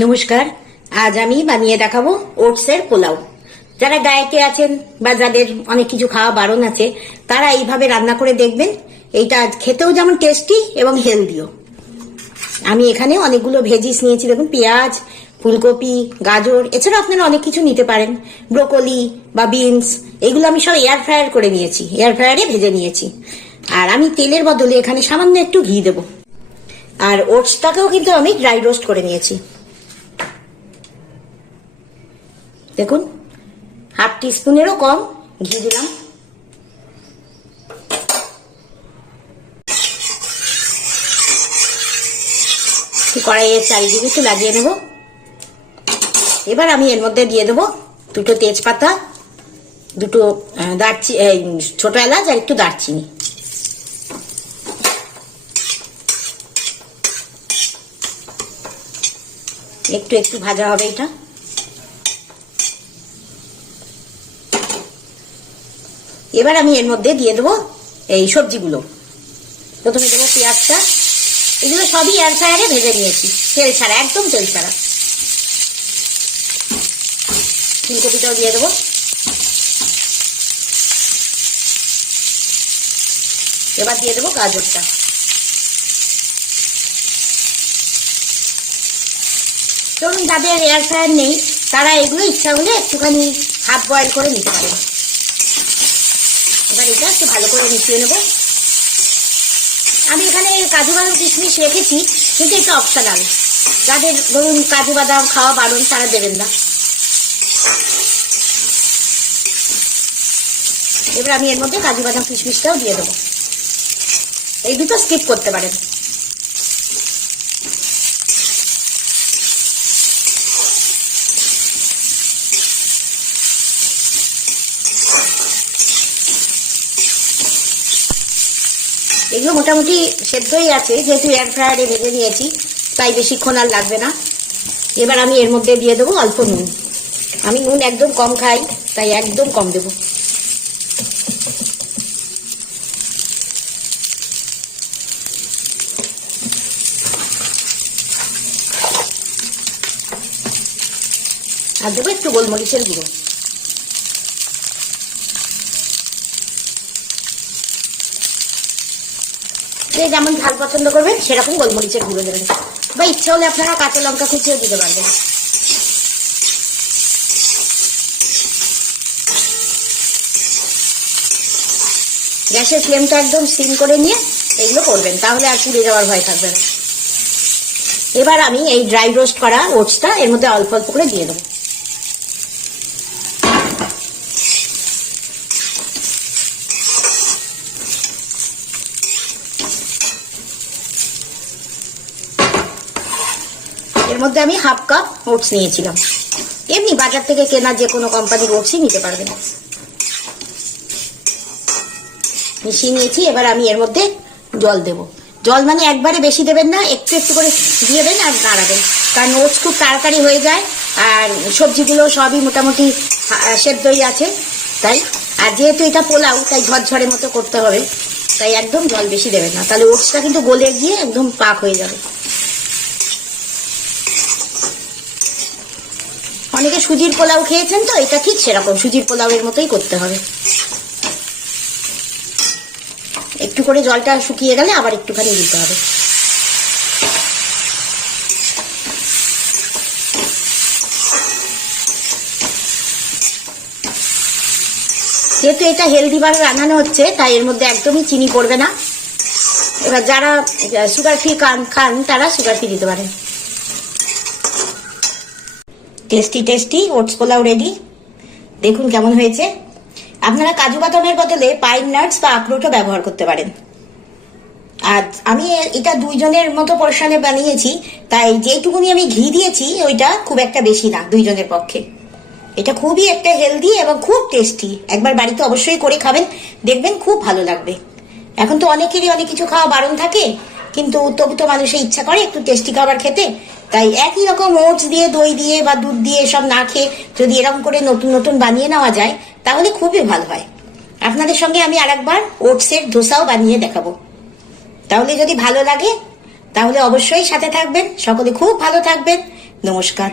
নমস্কার। আজ আমি বানিয়ে দেখাবো ওটসের পোলাও। যারা ডায়েটে আছেন বা যাদের অনেক কিছু খাওয়া বারণ আছে তারা এইভাবে রান্না করে দেখবেন। এইটা খেতেও যেমন টেস্টি এবং হেলদিও। আমি এখানে অনেকগুলো ভেজিস নিয়েছি, দেখুন পেঁয়াজ, ফুলকপি, গাজর, এছাড়া আপনারা অনেক কিছু নিতে পারেন, ব্রোকলি বা বিনস। এগুলো আমি সব এয়ার ফ্রায়ার করে নিয়েছি, এয়ার ফ্রায়ারে ভেজে নিয়েছি। আর আমি তেলের বদলে এখানে সামান্য একটু ঘি দেব। আর ওটসটাকেও কিন্তু আমি ড্রাই রোস্ট করে নিয়েছি। দেখুন, হাফ টিস্পুনেরও কম ঘি দিলাম। কড়াইয়ের চারিদিকে একটু লাগিয়ে নেব। এবার আমি এর মধ্যে দিয়ে দেবো দুটো তেজপাতা, দুটো ছোট এলাচ আর একটু দারচিনি। একটু একটু ভাজা হবে এটা। এবার আমি এর মধ্যে দিয়ে দেবো এই সবজিগুলো। প্রথমে দেবো পেঁয়াজটা। এগুলো সবই এয়ার ফ্রায়ারে ভেজে নিয়েছি, তেল ছাড়া, একদম তেল ছাড়া। ফুলকপিটাও দিয়ে দেবো। এবার দিয়ে দেবো গাজরটা। ধরুন যাদের এয়ার ফ্রায়ার নেই তারা এগুলো ইচ্ছা হলে একটুখানি হাফ বয়েল করে নিতে পারেন। এবার এটা একটু ভালো করে মিশিয়ে নেব। আমি এখানে কাজু বাদাম কিশমিশ রেখেছি, কিন্তু এটা অপশনাল। যাদের ধরুন কাজু বাদাম খাওয়া বারণ তারা দেবেন না। এবার আমি এর মধ্যে কাজু বাদাম কিশমিশটাও দিয়ে দেবো। এই দুটো স্কিপ করতে পারেন। এগুলো মোটামুটি সেদ্ধই আছে, যেহেতু এয়ার ফ্রায়ারে ভেজে নিয়েছি তাই বেশিক্ষণ আর লাগবে না। এবার আমি এর মধ্যে দিয়ে দেবো অল্প নুন। আমি নুন একদম কম খাই, তাই একদম কম দেবো। আর দেবো একটু গোলমরিচের গুঁড়ো। যে যেমন ঝাল পছন্দ করবেন সেরকম গোলমরিচের গুঁড়ো দেবেন, বা ইচ্ছা হলে আপনারা কাঁচা লঙ্কা কুচিও দিতে পারবেন। গ্যাসের ফ্লেমটা একদম সিম করে নিয়ে এগুলো করবেন, তাহলে আর পুড়ে যাওয়ার ভয় থাকবে না। এবার আমি এই ড্রাই রোস্ট করা ওটসটা এর মধ্যে অল্প অল্প করে দিয়ে দেবো। এর মধ্যে আমি হাফ কাপ ওটস নিয়েছিলাম। এমনি বাজার থেকে কেনা যে কোনো কোম্পানির ওটসই নিতে পারবেন। মিশিয়ে নিয়েছি। এবার আমি এর মধ্যে জল দেব। জল মানে একবারে বেশি দেবেন না, একটু একটু করে দিয়ে দেন আর নাড়াবেন, কারণ ওটস খুব তাড়াতাড়ি হয়ে যায় আর সবজিগুলো সবই মোটামুটি সেদ্ধই আছে তাই। আর যেহেতু এটা পোলাও তাই ঝরঝরে মতো করতে হবে, তাই একদম জল বেশি দেবেন না, তাহলে ওটসটা কিন্তু গলে গিয়ে একদম পাক হয়ে যাবে। অনেকে সুজির পোলাও খেয়েছেন, তো এটা ঠিক সেরকম সুজির পোলাওয়ের মতোই করতে হবে। একটু করে জলটা শুকিয়ে গেলে আবার একটুখানি দিতে হবে। যেহেতু এটা হেলদি ভাবে বানানো হচ্ছে তাই এর মধ্যে একদমই চিনি পড়বে না। এবার যারা সুগার ফ্রি খান তারা সুগার ফ্রি দিতে পারেন। Tasty tasty oats pulao ready. দেখুন কেমন হয়েছে। আপনারা কাজু বাদামের বদলে পাইন নাটস বা আখরোটও ব্যবহার করতে পারেন। আর আমি এটা দুইজনের মতো পোর্শনে বানিয়েছি, তাই যেটুকুনি আমি ঘি দিয়েছি ওইটা খুব একটা বেশি না দুইজনের পক্ষে। এটা খুবই একটা হেলদি এবং খুব টেস্টি। একবার বাড়িতে অবশ্যই করে খাবেন, দেখবেন খুব ভালো লাগবে। এখন তো অনেকেরই অনেক কিছু খাওয়া বারণ থাকে, কিন্তু তবু তো মানুষের ইচ্ছা করে একটু টেস্টি খাবার খেতে। তাই একই রকম ওটস দিয়ে, দই দিয়ে বা দুধ দিয়ে সব না খেয়ে যদি এরকম করে নতুন নতুন বানিয়ে নেওয়া যায় তাহলে খুবই ভালো হয়। আপনাদের সঙ্গে আমি আরেকবার ওটসের ধোসাও বানিয়ে দেখাবো। তাহলে যদি ভালো লাগে তাহলে অবশ্যই সাথে থাকবেন। সকলে খুব ভালো থাকবেন। নমস্কার।